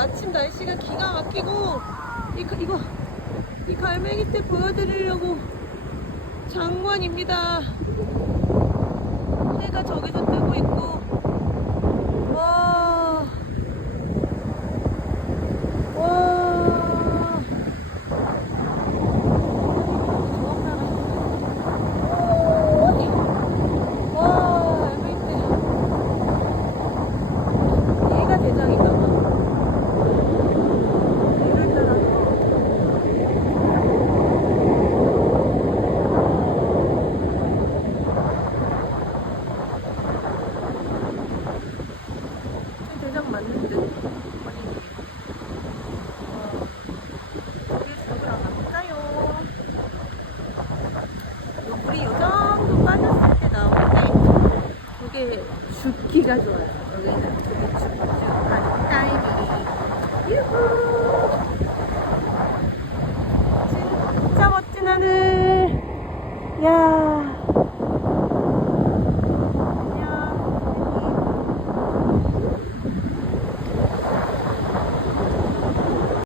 아침 날씨가 기가 막히고 이거 이거 이 갈매기 때 보여드리려고 장관입니다. 해가 저기서 뜨고 있고 아니, 어, 우리 죽으러 가볼까요? 물이 요 정도 빠졌을 때 나오는데 되게 죽기가 좋아요. 여기는 되게 죽죽한 타이밍이. 유후! 진짜 멋진 하늘. 야.